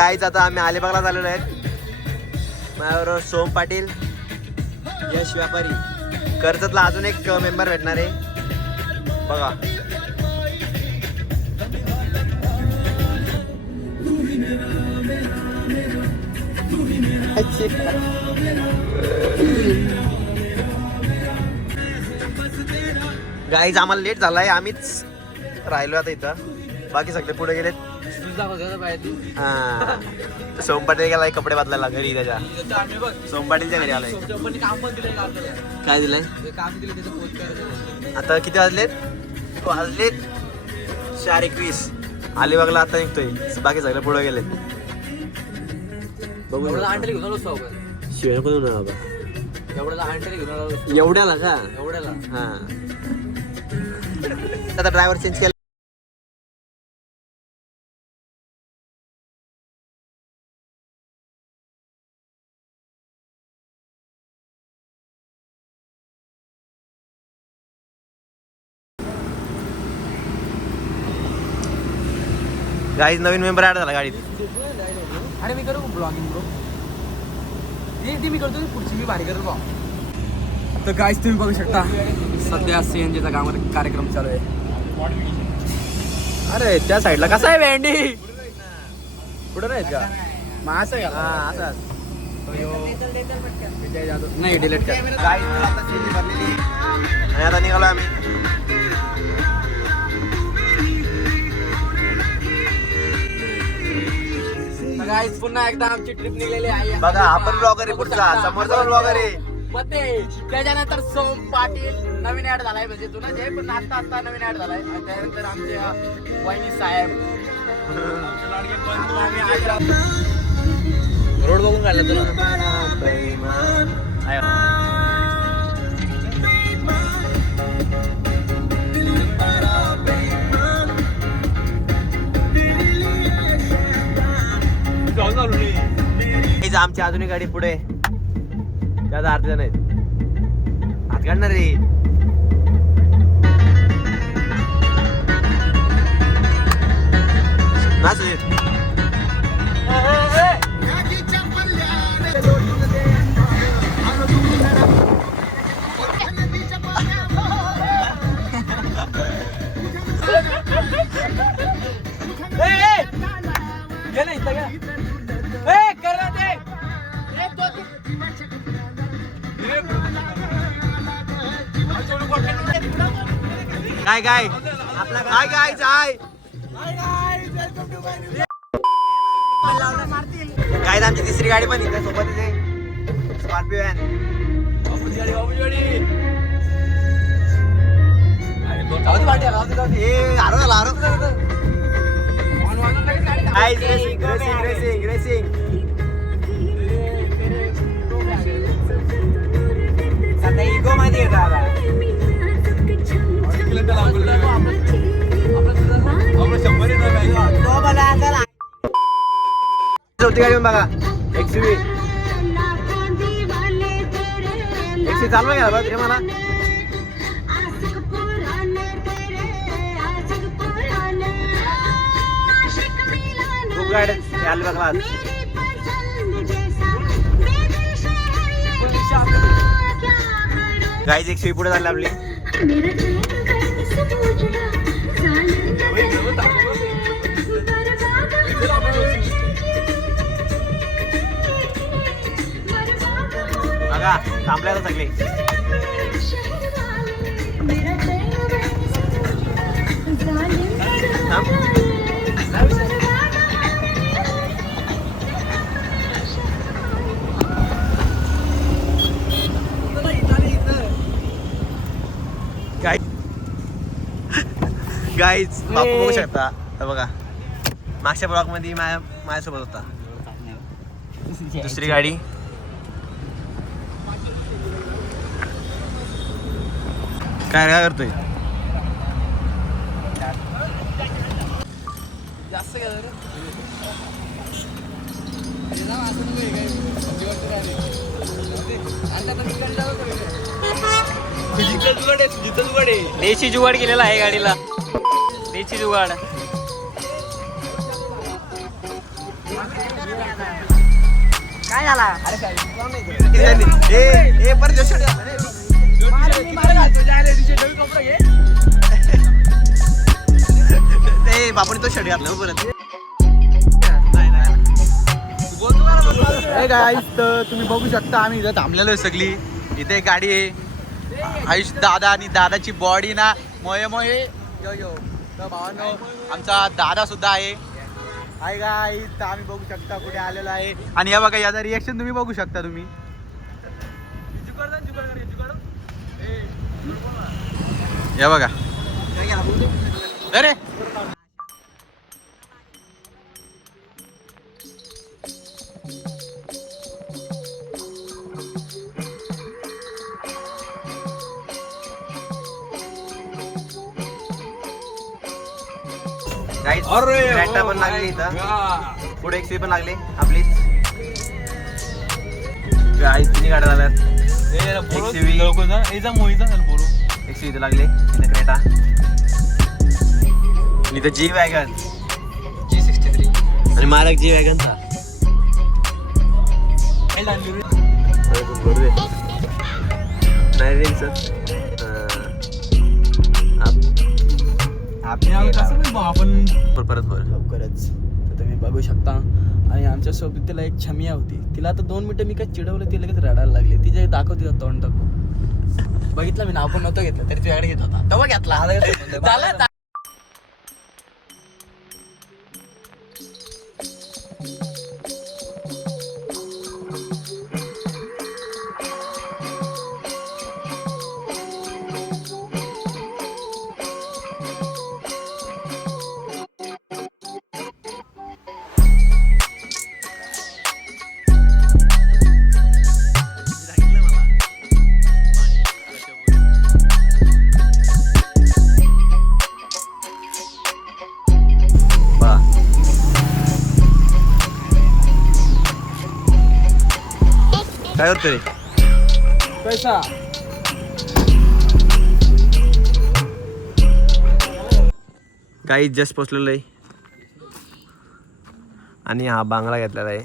काहीच आता आम्ही अलिबागला झालेलो आहेत. माझ्याबरोबर सोम पाटील, यश व्यापारी, कर्जतला अजून एक मेंबर भेटणार आहे बघा. गाईज आम्हाला लेट झालाय, आम्हीच राहिलो आता इथं, बाकी सगळे पुढे गेलेत. हा सोमपाटील गेलाय कपडे बदलायला घरी त्याच्या. सोमपाटीलच्या घरी आलाय. काय दिलंय आता? किती वाजलेत? 4:21. अलिबागला आता निघतोय, बाकी सगळे पुढे गेलेत. बघू शिवाय कोण एवढ्याला का? एवढ्याला हा. आता ड्रायव्हर चेंज केला. गाईज नवीन मेंबर ऍड झाला गाडीत. आणि मी करू ब्लॉगिंग ब्रो. ती मी करतो, पुढची मी भारी करतो. तर गाईज तुम्ही बघू शकता सध्या सीएनजीचा कामाचा कार्यक्रम चालू आहे. अरे त्या साईडला कसा आहे भेंडी? पुढे नाहीत का? मग असं आहे का? हा असं नाही डिलीट कर. आणि आता निघालो आम्ही. गाईज पुन्हा एकदा आमची ट्रिप निघलेली आहे बघा. आपण ब्लॉगर आहे, पुढचा समोरचा ब्लॉगर आहे. मग त्याच्यानंतर सोम पाटील नवीन ऍड झालाय, म्हणजे जुनाच आहे पण आता नवीन ऍड झालाय. आणि त्यानंतर आमचे वहिनी साहेब. रोड बघून काढला तुला. आमची अजून गाडी पुढे, त्यात 8 जण आहेत. हात काढणार रे. नाच काय काय आपला काय काय काय काय आमची तिसरी गाडी पण इथे सोबतच आहे. Scorpio van. Racing racing. आता इगो मध्ये होती गाडी बघा. एक्सयूव्ही चालवा घ्या बघ रे मला. खूप गाड्या आली बघा. गाईज एक्सयूव्ही पुढे झाली आपली. बघा थांबल्याला सगळे. गाईज बापू बघू शकता बघा. मागच्या ब्लॉक मध्ये माझ्यासोबत होता. दुसरी गाडी. काय काय करतोय? जास्त देशी जुगाड केलेला आहे गाडीला. देशी जुगाड. काय झाला अरे काय परत जो शर्ट घातला रे. ते बापूने तो शर्ट घातला हो परत. गाईस तर तुम्ही बघू शकता आम्ही इथं थांबलेलो आहे सगळी. इथे एक गाडी आहे आयुष दादा आणि दादाची बॉडी ना मोये मोये यो यो. तर भावांनो आमचा दादा सुद्धा आहे. हाय गाईस तर आम्ही बघू शकता कुठे आलेलो आहे आणि या बघा याचा रिएक्शन तुम्ही बघू शकता तुम्ही. या बघा अरे गाईस ट्रॅक्टर पण लागली इथं. पुढे एक्सवी पण लागली आपलीच. गाईस तिन्ही गाड्या झाल्यात. एक्सवी इथं लागली. इथं क्रेटा. इथं जी वॅगन G63 आणि मारक जी वॅगनचा. नाही रे सर आपण परत बोल. लवकरच तर तुम्ही बघू शकता. आणि आमच्या सोबत तिला एक छमिया होती. तिला आता 2 मिनिटं मी काय चिडवलं ती लगेच रडायला लागली. तिच्या दाखव तिला तोंड टाकू. बघितलं मी नाव पण नव्हतं घेतलं तरी तुझ्याकडे घेत होता तेव्हा घेतला झाला. काय करतो रे पैसा काही जस्ट पोचलेलं आहे आणि हा बांगला घेतलेला आहे.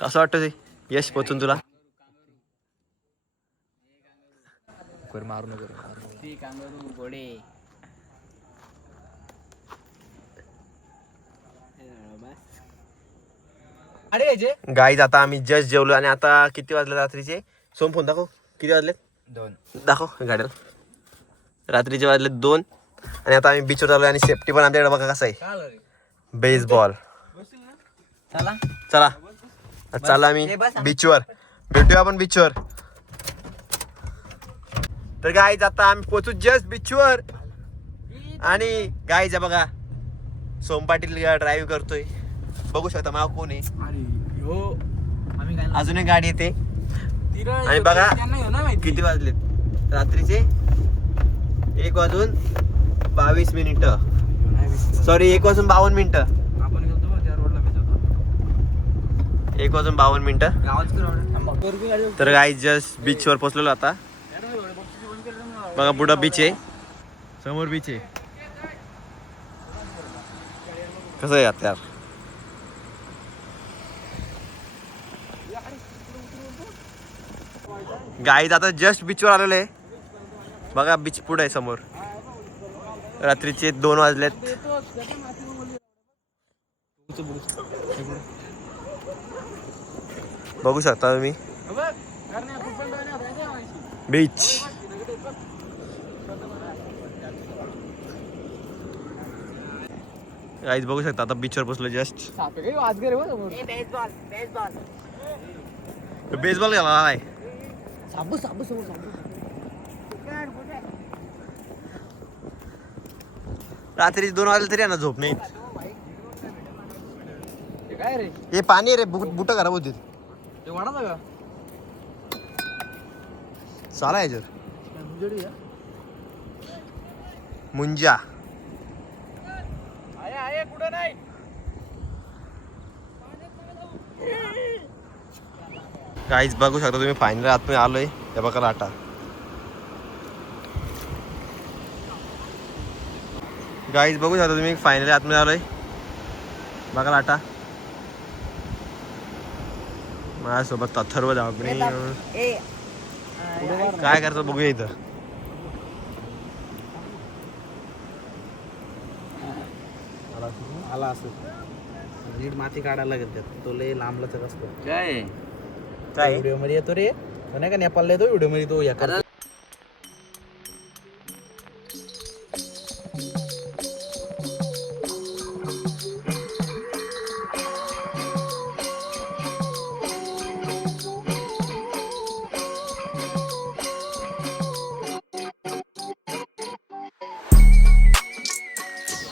कसं वाटतं ते यश पोचून तुला? मारू नको घोडे. गाईज आता आम्ही जस्ट जेवलो आणि आता किती वाजले रात्रीचे? सोम फोन दाखव किती वाजले? 2 दाखव गाड्याला. रात्रीचे वाजले 2 आणि आता आम्ही बीचवर चाललो आणि सेफ्टी पण आमच्याकडे बघा कसं आहे. बेसबॉल. चला चला चाललो आम्ही बीचवर. भेटूया आपण बीचवर. तर गाईज आता आम्ही पोचू जस्ट बीचवर आणि गाईज बघा सोम पाटील ड्राईव्ह करतोय. बघू शकता मला कोण आहे. अजून एक गाडी येते आणि बघा किती वाजलेत रात्रीचे 1:22 सॉरी 1:52 1:52 तर गाईज जस्ट बीचवर पोचलेलो आता. बघा पुढं बीच आहे समोर बीच आहे. कसं आहे आता यार. गाईज आता जस्ट बीचवर आलेलो आहे. बघा बीच पुढे आहे समोर. रात्रीचे 2 वाजलेत. बघू शकता तुम्ही बीच. गाईज बघू शकता आता बीचवर बसलो जस्ट. बेसबॉल गेला आहे. रात्री 2 वाजले तरी ना झोप नाही. काय रे हे पाणी रे बुट खराब होतील. ते वाढा का चाला याच्यावर मुंजा. आहे कुठं नाही. काहीच बघू शकता तुम्ही फायनल आतमध्ये आलोय. हे बघा लाटा. गाईज बघू शकता तुम्ही फायनली आतमध्ये आलोय. बघा लाटा माझ्यासोबत अथर्व धावणे काय करतो बघूया इथं. आला असं नीट माती काढायला लागेल त्यात तो लय लांबलाच असतो. काय काय व्हिडिओ मध्ये येतो रे तो नाही का नेपाळला येतो व्हिडिओ मध्ये तो या करतो.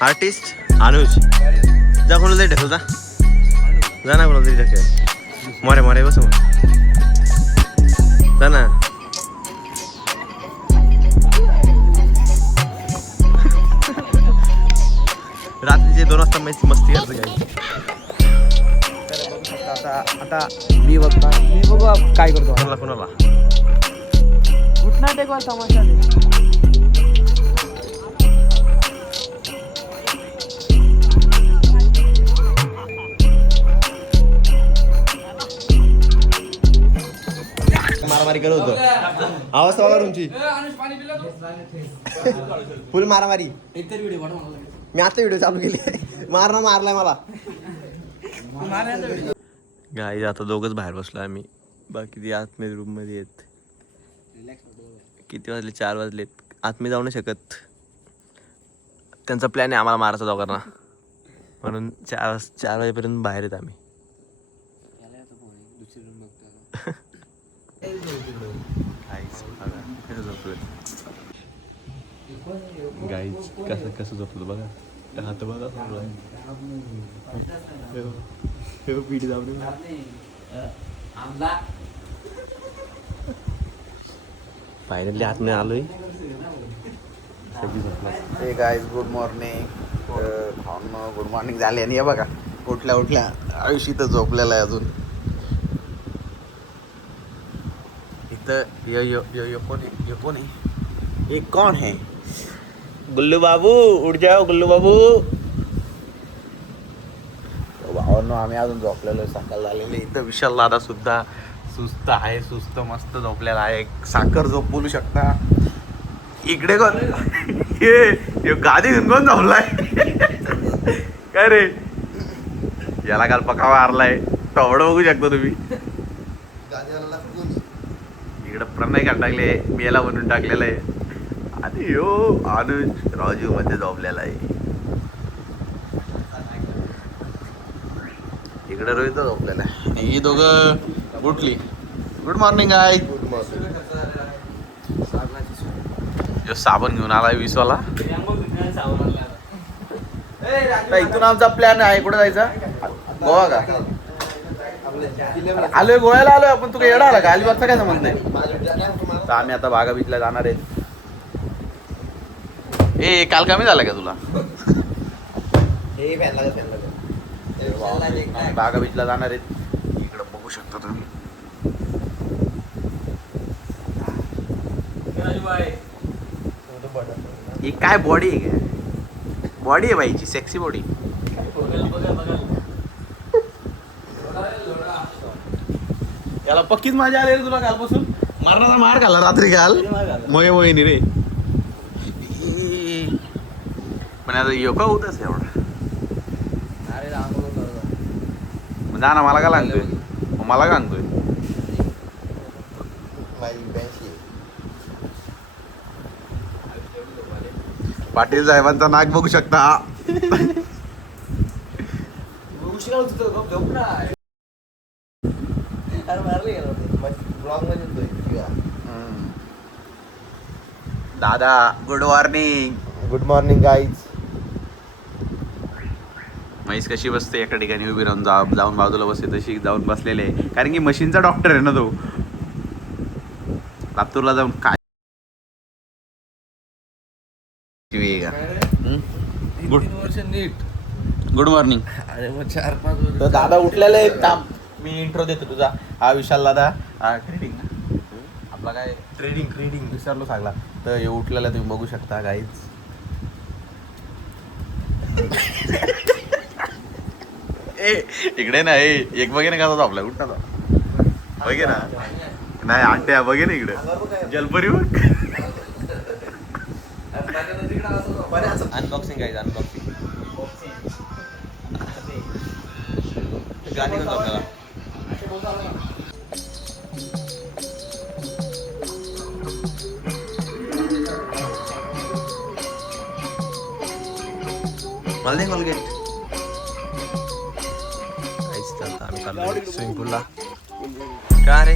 आर्टिस्ट अनुज जा कोणाला तरी ढकल जा ना कोणाला तरी ढकल मरे मरे बस जा ना. रात्रीचे 2 वाजता मस्ती करतो काय आता मी बघू काय करतो. कोणाला उठणार टेकवा तमाशा मारामारी करत होतो. अवस्था बघा तुमची फुल मारामारी. मी आता व्हिडिओ चालू केली मारलाय मला. गाई आता दोघच बाहेर बसलो आम्ही बाकी ती आतमध्ये रूम मध्ये आहेत. किती वाजले 4 वाजलेत आतमध्ये जाऊ नाही शकत. त्यांचा प्लॅन आहे आम्हाला मारायचा दोघांना म्हणून 4 वाजेपर्यंत बाहेर आहेत आम्ही. गाईच कसं झोपलं बघा हात बघा पिढी जाऊ फायनली आतमध्ये आलोय. हे guys good morning. Good morning झाली आणि हे बघा उठल्या आयुष्य इथं झोपलेलं आहे अजून. इथं यो कोण आहे ये कौन है. गुल्लू बाबू उठ जाओ गुल्लू बाबू. भावांनो आम्ही अजून झोपलेलो आहे सकाळ झालेली. इथं विशाल दादा सुद्धा सुस्त मस्त झोपलेला आहे. साखर झोप बोलू शकता. इकडे कोण हे गादी घेऊन कोण झोपलाय काय रे. याला काल पका मारलाय टवडं बघू शकता तुम्ही. इकडे प्रणय का टाकले मेला म्हणून टाकलेला आहे. आणि यो अनुज राजू मध्ये झोपलेला आहे. इकडे रोहित झोपलेला आहे. ही दोघं उठली. गुड मॉर्निंग आहे. जो साबण घेऊन आलाय 20 वाला. इथून आमचा प्लॅन आहे कुठे जायचा गोवा का. आलोय गोव्याला आलोय आपण. तू काही येडा आला का अलिबागचा काय संबंध नाही. तर आम्ही आता बागा बीचला जाणार आहेत. ए काल कमी झाला का तुला. बागा बीचला जाणार आहेत. इकडं बघू शकता तुम्ही. ही काय बॉडी आहे. बॉडी आहे बाईची सेक्सी बॉडी. याला पक्कीच मजा आली रे तुला कालपासून. मारणारा मार घाला रात्री काल मोहिनी रे. पण आता योगा होतच एवढा. जा ना मला का लागतोय मला का आणतोय. पाटील साहेबांचा नाक बघू शकता. दादा good morning. Good morning guys. म्हैस कशी बसते एका ठिकाणी उभी राहून जाऊन बाजूला बसते तशी जाऊन बसलेले आहे. कारण की मशीनचा डॉक्टर आहे ना तो. लातूरला जाऊन काय गुड मॉर्निंग. तर दादा उठलेला आहे. थांब मी इंट्रो देतो तुझा. हा विशाल दादा ट्रेडिंग आपला काय ट्रेडिंग विसरलो सांगला. तर हे उठलेला तुम्ही बघू शकता गाईज. इकडे ना एक बघे ना कसा आपला उठा बघे ना नाही आंट्या बघे ना इकडे जलपरी बघ अनबॉक्सिंग आहे अनबॉक्सिंग गाणी कोणतं आपल्याला मला नाही कॉलगेट काहीच चालतं आम्ही चाललो स्विमिंग पूलला का रे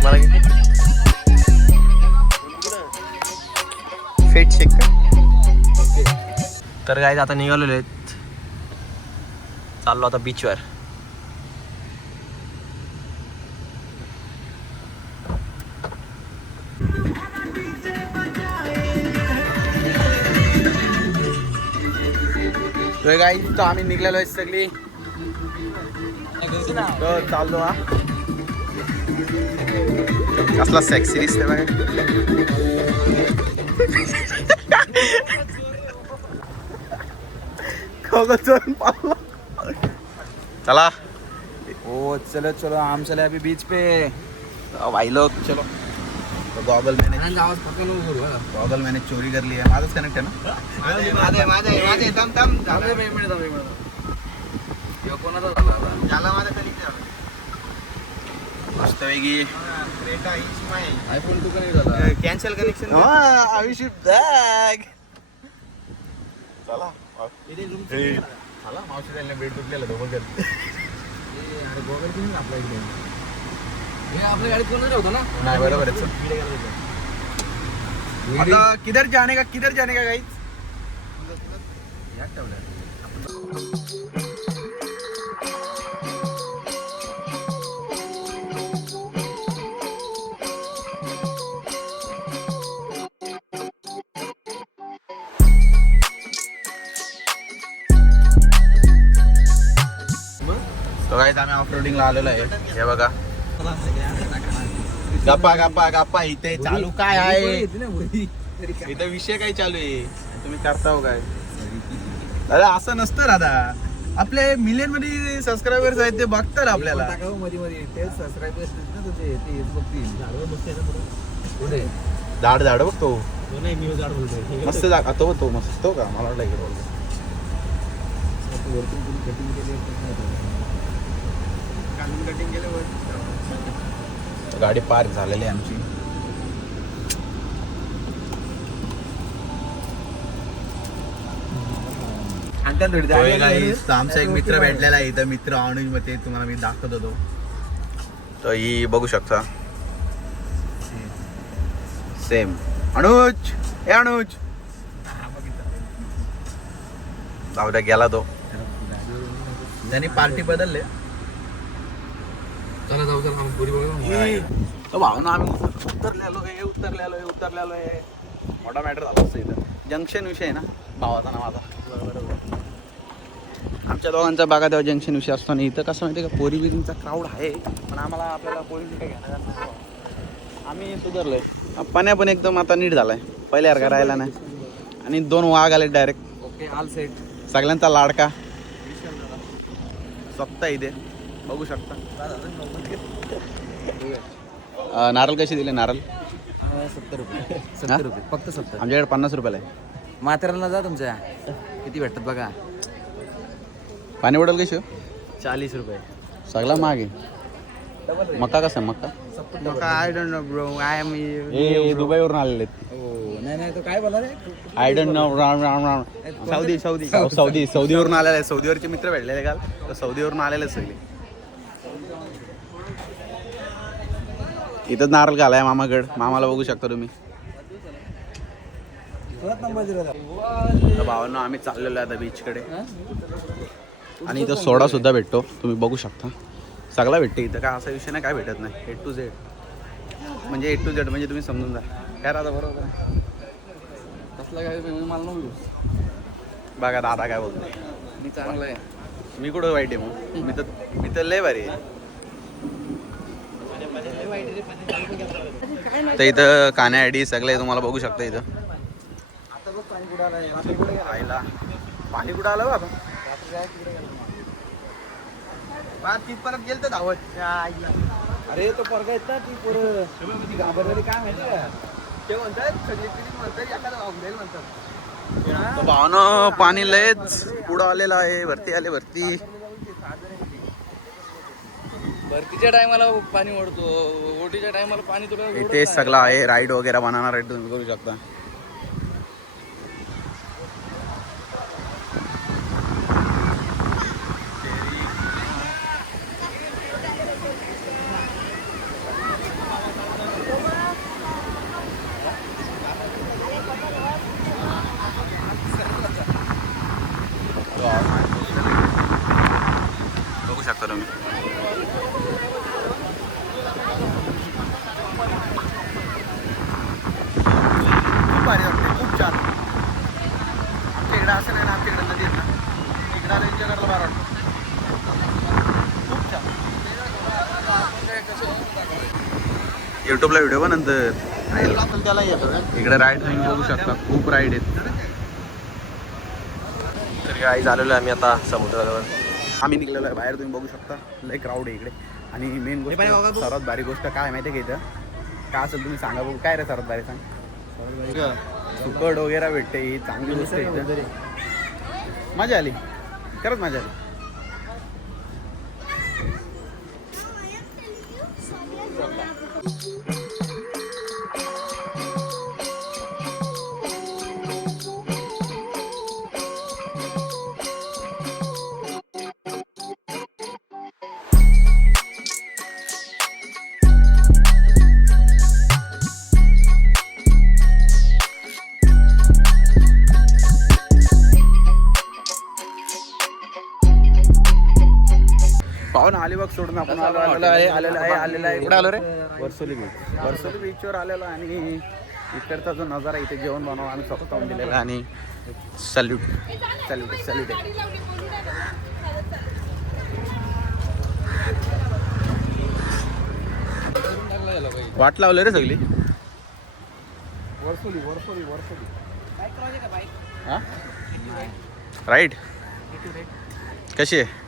मला किती फेट शेक तर काय आता निघालेलो आहेत चाललो आता बीचवर गाई तर आम्ही निघलेलो आहे सगळी चाललो हा कसला सेक्सी दिसते बघा चला ओ चलो चलो हम चले अभी बीच पे भाई लोग चलो तो गॉगल मैंने आवाज पक्का नको करू हा. गॉगल मैंने चोरी कर लिया माझाच कनेक्ट आहे ना माझे दम दम थांब रे, एक मिनिट थांब, एक मिनिट. ह्यो कोणाचा झाला आता? झाला माझा कनेक्ट मस्तपैकी आयफोन तू का नाही झाला cancel connection I should bag चला चला मावशी त्यांना भेट तुटलेला तो बघेल अरे गोगल किती आपल्या इकडे हे आपल्या गाडीत कोण होतं ना नाही बरोबर आहे आता किधर जाने का गाईच यात ठेवलं तो गाईज आम्ही ऑफ रोडिंगला आलेलो आहे हे बघा गप्पा गप्पा गप्पा इथे चालू काय आहे इथे विषय काय चालू आहे तुम्ही करता हो काय अरे असं नसतं दादा आपले मिलियन मध्ये सबस्क्रायबर्स आहेत ते बघतात आपल्याला मध्ये तेच सबस्क्रायबर्स ना तुझे ते बघतील झाड झाड बघतो मस्त जागा तो मस्त तो का मला वाटलं कटिंग केलं गाडी पार्क झालेली आहे आमची आमचा एक मित्र भेटलेला आहे इथं मित्र अनुज मध्ये तुम्हाला मी दाखवत होतो तर ही बघू शकता सेम अनुज ए अनुज जाऊ द्या गेला तो त्यांनी पार्टी बदलले चला जाऊ चला आपण पुरी बघू तो भाऊ ना आम्ही उतरलेलो आहे मोठा मॅटर झाला असतं इथं जंक्शन विषय आहे ना भावाचा ना माझा आमच्या दोघांचा बागा तेव्हा जंक्शन विषय असतो ना इथं कसं माहिती का पोरी बिरींचा क्राऊड आहे पण आम्हाला आपल्याला पोरींची काय घेणं नाही. आम्ही सुधारलोय पाण्या पण एकदम आता नीट झालाय पहिल्यासारखा राहिला नाही आणि 2 वाघ आले डायरेक्ट ओके ऑल सेट सगळ्यांचा लाडका सप्ता इथे बघू शकता नारळ कशी दिले नारळ 70 रुपये 70 रुपये फक्त 70 आमच्याकडे 50 रुपयाला आहे माथेरानला जा तुमच्या किती भेटतात बघा पाणी बॉटल कशी 40 रुपये सगळा महाग आहे मक्का कसा Mecca I don't know bro I am हे दुबईवरून आलेले आहेत हो नाही तो काय बोला रे आय डोंट नो सौदीवरून आलेले आहेत सौदीवरचे मित्र भेटलेले काल तर सौदीवरून आलेले आहेत सगळे इथंच नारळ घालाय मामागड मामाला बघू शकता तुम्ही तर भावांनो आम्ही चाललेलो आहे आता बीचकडे आणि इथं सोडा सुद्धा भेटतो तुम्ही बघू शकता सगळा भेटते इथं काय असा विषय नाही काय भेटत नाही A to Z म्हणजे A to Z म्हणजे तुम्ही समजून जा काय राहता बरोबर आहे कसला काय मला नको बघा दादा काय बोलतो मी चांगलं आहे मी कुठं वाईट आहे मग मी तर लय भारी आहे तर इथं खाण्यासाठी सगळे तुम्हाला बघू शकता इथं. आता बघ पाणी कुठं आलं रात्री कुठे गेला? आईला पाणी कुठं आलं बाबा? रात्री काय तिकडे गेला तिथपर्यंत गेलं तर धावत. अरे तो पोरगा येत ना ती पोरं घाबरलेली काय माहिती का ते म्हणतात सगळी पिढी म्हणतात एखादा वागलेल म्हणतात. तो भावनं पाणी लयच पुढं आलेलं आहे. वरती आले वरती. भरतीच्या टायमाला पाणी ओढतो ओटीच्या टायमाला पाणी तुला इथे सगळं आहे. राईड वगैरे बनवणार आहे तुम्ही करू शकता. बघू शकता तुम्ही. खूप भारी वाटते खूप छान. आमच्या इकडं असं नाही ना आमच्या इकडं नदी आहेत ना इकडं आलं एन्जॉय करायला बरं वाटतं. खूप छान. युट्यूबला व्हिडिओ पण नंतर त्याला येतो इकडे राईड तुम्ही बघू शकता. खूप राईड आहेत. तर काय झालेलो आहे आम्ही आता समुद्रावर. आम्ही निघलेलो आहे बाहेर. तुम्ही बघू शकता लय क्राऊड आहे इकडे. आणि मेन गोष्ट सर्वात भारी गोष्ट काय माहिती आहे का इथं काय असेल तुम्ही सांगा बघू. काय रे सर्वात भारी सांग. सुकट वगैरे भेटते. ही चांगली गोष्ट आहे इथं. मजा आली खरंच मजा आली. पाहून अलिबाग सोडून आपण आलेलो आहे. कुठे आलो रे? वर्सोली बीच. वर्सोली बीचवर आलेलो आणि इकडचा जो नजारा इथे जेवण बनवा आम्ही स्वतः दिलेला आणि सल्यूट सल्यूट सल्यूट आहे. वाट लावलं रे सगळी. वर्सोली वर्सोली वर्सोली हा राईट कशी आहे?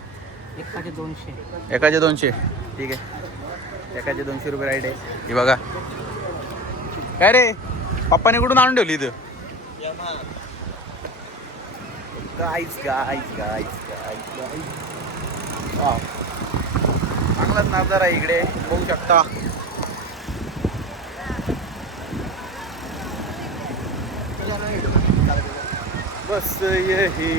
एकाचे 200. एकाचे 200. ठीक आहे. एकाचे 200 रुपये राईट आहे. ही बघा काय रे पप्पाने कुठून आणून ठेवली इथं? गाईस गाईस गाईस गाईस गाईस. वाव चांगलाच नजारा आहे इकडे बघू शकता. बस यही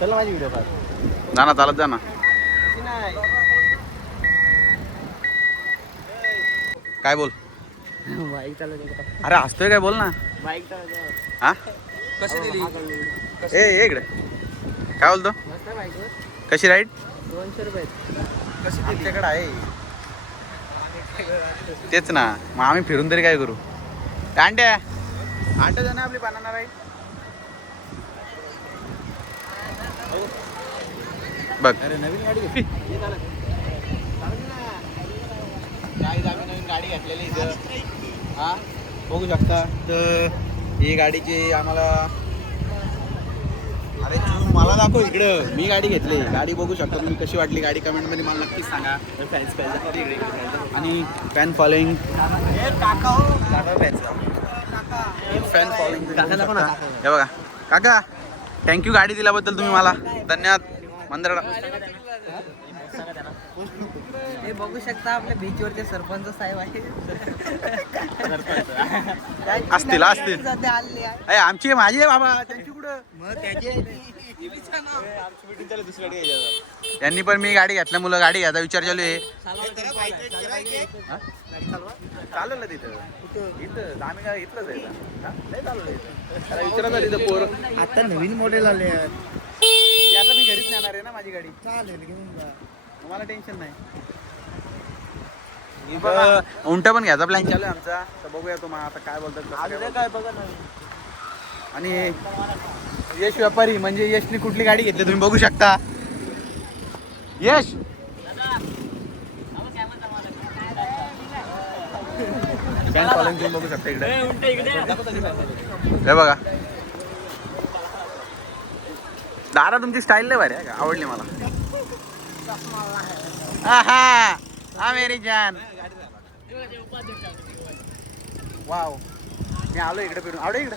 चला माझी व्हिडिओ काढ. जा ना चालत जा ना. काय बोल. बाईक चालवते अरे हसतोय काय बोल ना. बाईक चालवते हा कशी दिली ए इकडे काय बोलतो. मस्त बाईक कशी राईड? 200 रुपये. कशी आमच्याकडे आहे तेच ना. मग आम्ही फिरून तरी काय करू. अंड्या अंड्या जाणार आपली बनाना राईड बघ. अरे नवीन गाडी घेतली. आम्ही नवीन गाडी घेतलेली इथं. हा बघू शकता. तर ही गाडीची आम्हाला अरे तू मला दाखव इकडं. मी गाडी घेतली. गाडी बघू शकता तुम्ही कशी वाटली गाडी कमेंटमध्ये मला नक्कीच सांगा. आणि फॅन फॉलोईंग फॅन फॉलोईंग हे बघा काका थँक्यू गाडी दिल्याबद्दल तुम्ही मला धन्यवाद. मंदिरा हे बघू शकता आपल्या बीचवरचे सरपंच साहेब आहे. असतील असतील. अरे आमची माझी आहे बाबा. त्यांची कुठं त्यांनी पण मी गाडी घेतल्यामुळं गाडी घ्यायचा विचार चालू आहे. चालवलं तिथं इथं आम्ही काय इथलंच आहे. विचारायचं तिथं पोर आता नवीन मॉडेल आले आता मी घरीच नेणार आहे ना माझी गाडी. चालेल घेऊन जा. मला टेन्शन नाही. उंट पण घ्यायचा प्लॅन चालू आहे आमचा. तर बघूया तुम्हाला आता काय बोलतात काय बघा ना. आणि यश व्यापारी म्हणजे यशनी कुठली गाडी घेतली तुम्ही बघू शकता. यश फॅन फॉलोइंग तुम्ही बघू शकता इकडे. हे बघा दादा, तुमची स्टाईल लय भारी आहे का, आवडली मला. हा मेरी जान. वाव, मी आलो इकडे फिरून. आवडे इकडे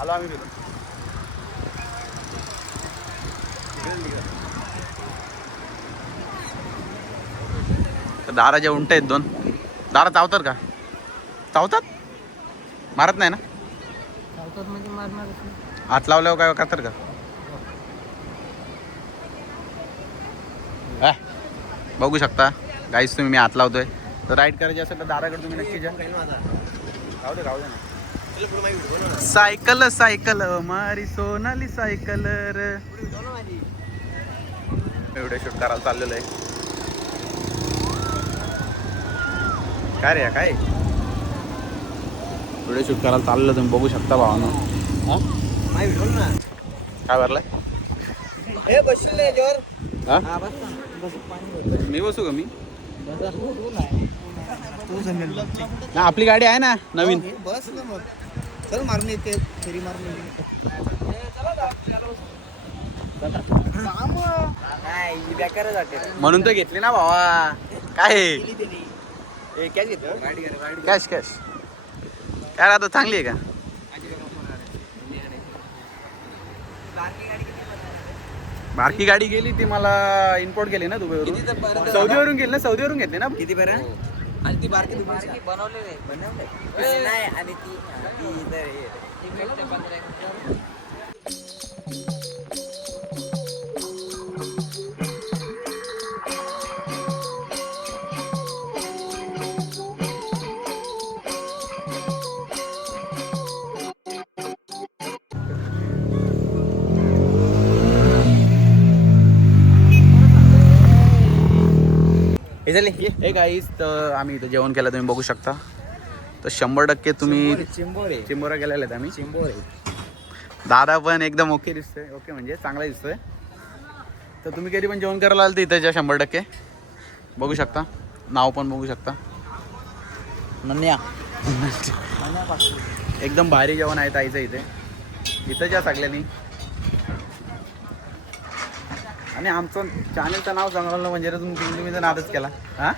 आलो आम्ही फिरून. दाराचे उंट आहेत 2. दारा चावतात का? चावतात? मारत नाही ना? हात लावल्यावर काय करतात का? बघू शकता गाईस तुम्ही, मी हात लावतोय. तर राईड करायची असेल तर दाराकडे तुम्ही नक्की जा. राहू दे ना. सायकल सायकल मारी सोनाली सायकल रे. एवढे शूट करायला चाललेलं आहे. काय रे काय व्हिडिओ शूट करायला चाललं तुम्ही बघू शकता भावानं. काय भरलाय? मी बसू का? मी ना, आपली गाडी आहे ना नवीन. बस चल मारून येते फेरी मारून म्हणून तर घेतली ना भावा. काय कॅश कॅश काय राहतो, चांगली आहे का? बारकी गाडी गेली ती मला इम्पोर्ट केली ना दुबईवरून. सौदीवरून गेली ना, सौदीवरून घेतली ना. किती बरं? आणि ती बारकी बनवलेली नाही आणि ती हे गाईस, तर आम्ही इथं जेवण केलं तुम्ही बघू शकता. तर 100% तुम्ही चिंबोरा गेलेले आहेत. आम्ही चिंबोरे. दादा पण एकदम ओके दिसतोय. ओके म्हणजे चांगला दिसतोय. तर तुम्ही कधी पण जेवण करायला आलं तर इथं 100% बघू शकता. नाव पण बघू शकता, नन्या. एकदम भारी जेवण आहे ताईचं इथं ज्या सगळ्यांनी. आणि आमचं चॅनलचं नाव सांगलं म्हणजे तुम्ही तर नादच केला. हां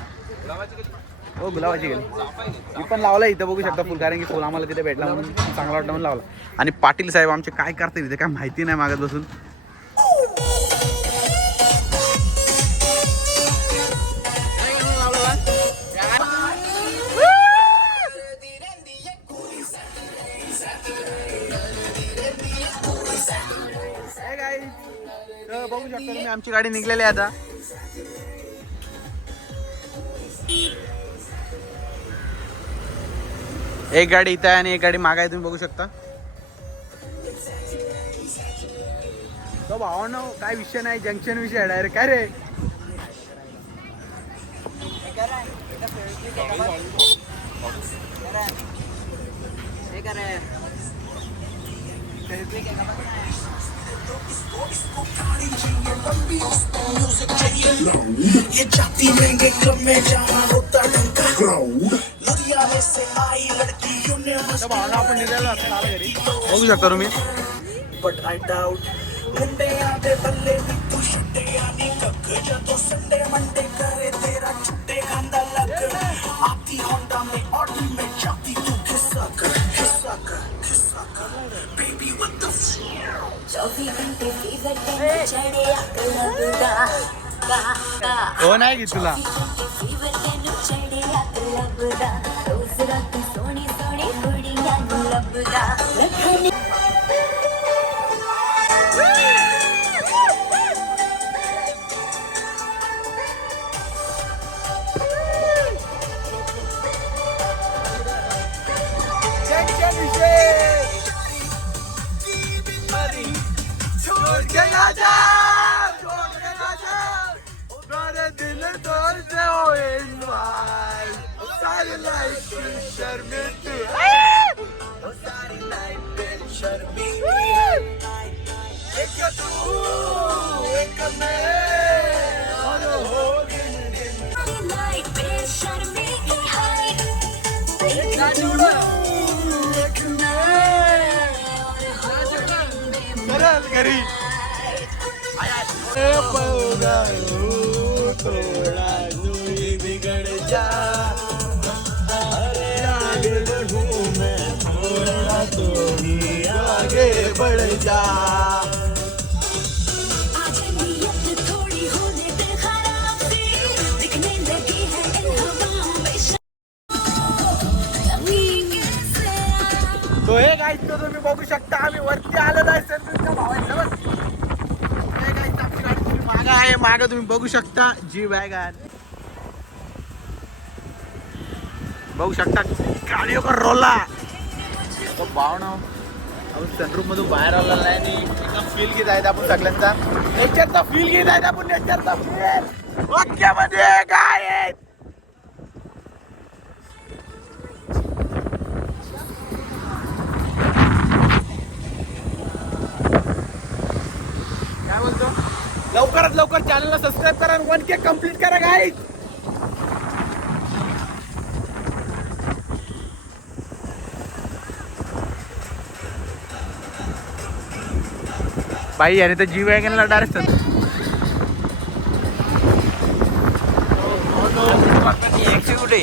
हो, गुलाबाची गेली. मी पण लावला इथं बघू शकता फुल, कारण की फुल आम्हाला तिथे भेटला म्हणून चांगला वाटतं म्हणून लावला. आणि पाटील साहेब आमचे काय करतात तिथे काय माहिती नाही मागत बसून. बघू शकता तुम्ही आमची गाडी निघलेली आहे आता. एक गाडी इथं आहे आणि एक गाडी माग आहे, तुम्ही बघू शकता. तो भावानो काय विषय नाही, जंक्शन विषय आहे डायरेक्ट. काय रे ये जाती रहेंगे क्लब में जहाँ होता डंका क्राउड लुधियाने से आई लड़कियों ने आपण निघालो आता घरी. बघू शकता तुम्ही. बट आई डाउट मुंडे आधे बल्ले तू छुट्टे आनी कक जदों संडे मंडे करे तेरा छुट्टे खांदा लग आती होंडा में ऑडी में जाती तू खिसक बेबी व्हाट द 24 घंटे फीवर टेंशन चढ़े लगदा हो नाही की तुला घरी. आज नीयत थोड़ी होने दे खराब सी दिखने लगी है इन हवाओं में कमी कैसे तो हे गाईस तो तुम्ही बघू शकता आम्ही वरती आलेलो आहे सर्विसच्या भावांसोबत. हे गाईस आपली गाडी तुम्ही मागं आहे, मागं तुम्ही बघू शकता जी वॅगन बघू शकता गाडी रोला. तो भावना आपण सनरूफ मधून बाहेर आलेला नाही आणि एकदम फील घेत आहेत आपण सगळ्यांचा. नेचरचा फील घेत आहेत आपण, नेचरचा फील. वाक्यामध्ये काय आहे काय बोलतो. लवकरात लवकर चॅनलला सबस्क्राईब करा आणि 1K कम्प्लीट करा गाईज. बाई याने तर जी वॅगनला डायरेक्ट एक्सवी कुठे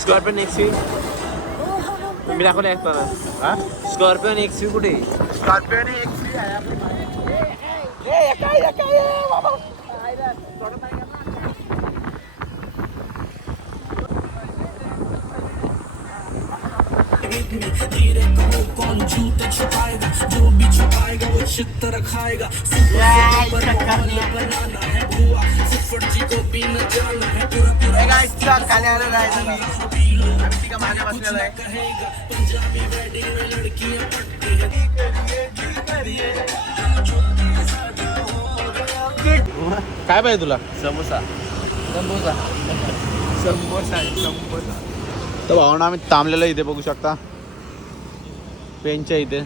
स्कॉर्पियन एक्सवी मी दाखवले स्कॉर्पियन एक्सवी कुठे स्कॉर्पिओ ने एक्सवी आहे आपली मागे. एका बाबा धीरे कहो कौन झूठ छुपाएगा जो भी छुपाएगा वो छितर खाएगा बनाना है बुआ सिफर जी को भी न जाना है पूरा हे गाईस खाली आलेलं आहे तुम्ही. आम्ही तिघं मागे बसलेलो आहे. कहेगा पंजाबी वेडिंग में लड़कियां पटती है काय पाहिजे तुला. समोसा समोसा समोसा तर भावना आम्ही थांबलेलो इथे बघू शकता पेनच्या इथे.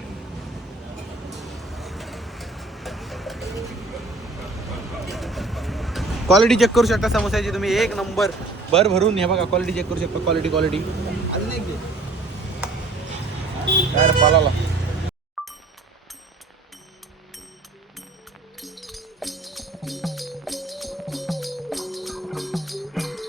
क्वालिटी चेक करू शकता समोसाची तुम्ही, एक नंबर भर भरून. हे बघा क्वालिटी चेक करू शकता, क्वालिटी काय रे पालाला